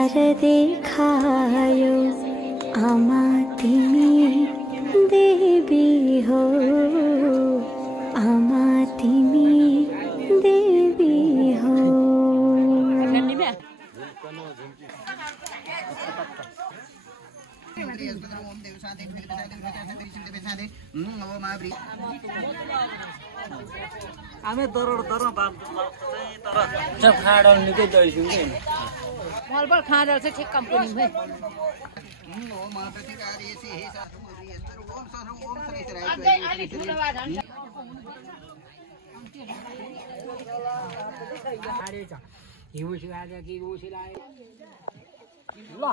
संसार देखायो आमा तिमी देवी हो आमा तिमी देवी हो आमे दरोड दरो बाप तर जब खाडल निकै जइसुङ के मलबल खाडल चाहिँ ठिक कम्पनी भए ओ माताजी कार्यसी हे साधु ओम सरम ओम श्री श्री अलि ठुलो भए झन् आरे छ हिउँसी आएर कि उसी लाए ल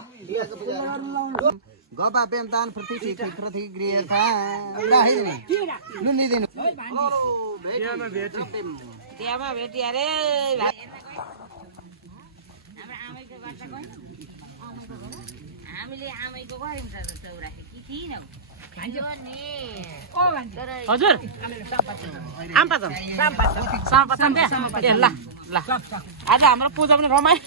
गबा पेन्तान प्रति गृह था राहिदिनु लुनी दिनु ओ त्यहाँ भेटी अरे हाम्रो आमैको बाटा गयो हामीले आमैको गयौँ त चौरा कि थिएन हजुर ल ल आज हाम्रो पूजा पनि रमाइ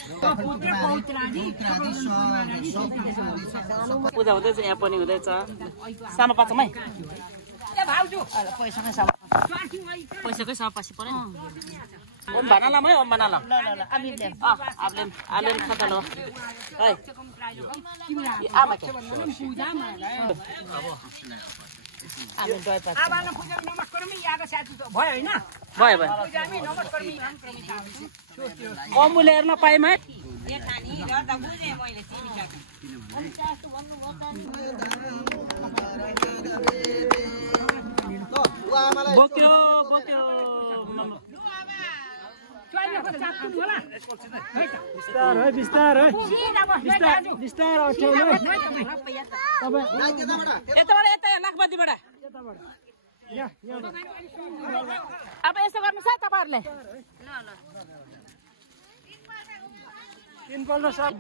पूजा हुँदैछ यहाँ पनि हुँदैछ सानो पाचमै पैसाकै सापासी पर्यो ओम भनालाम है ओम भनालाम आले खाता लो है आमा के हामी दय पाछ आमालाई पूजा नमस्कार पनि याद साथी भयो हैन भयो भयो पूजा पनि नमस्कार पनि कमुले हेर्न पाएम है बोक्यो बोक्यो बिस्तार है बिस्तार है बिस्तार अठ्याउनु यताबाट यता लाखबत्तीबाट अब यसो गर्नु छ तपाईहरुले तीनपल्ट सब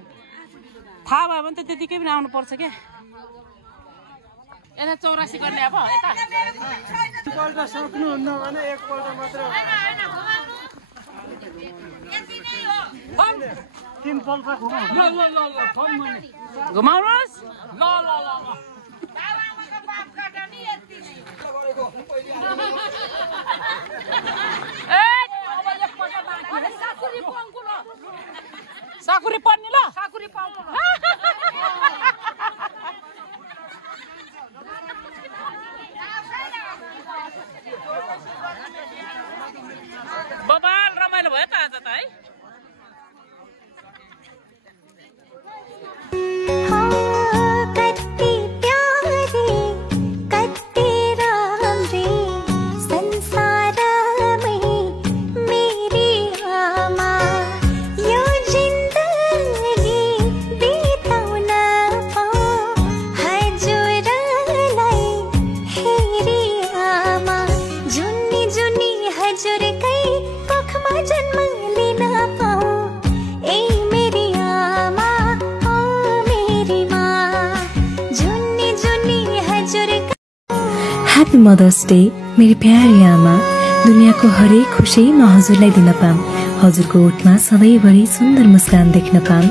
थाहा भयो भने त त्यतिकै पनि आउनु पर्छ के यता 84 गर्ने अब यता तीनपल्ट सक्नुहुन्न भने एकपल्ट मात्र तीनपल्ट घुमाउनुहोस् ल ल ल साकुरी पर्ने ल साकुरी पाउनु बबाल रमाइलो भयो त आज त है हैप्पी मदर्स डे मेरी प्यारी आमा दुनियाँको हरेक खुशी म हजुरलाई दिन पाऊँ हजुरको ओठमा सधैँभरि सुन्दर मुस्कान देख्न पाऊँ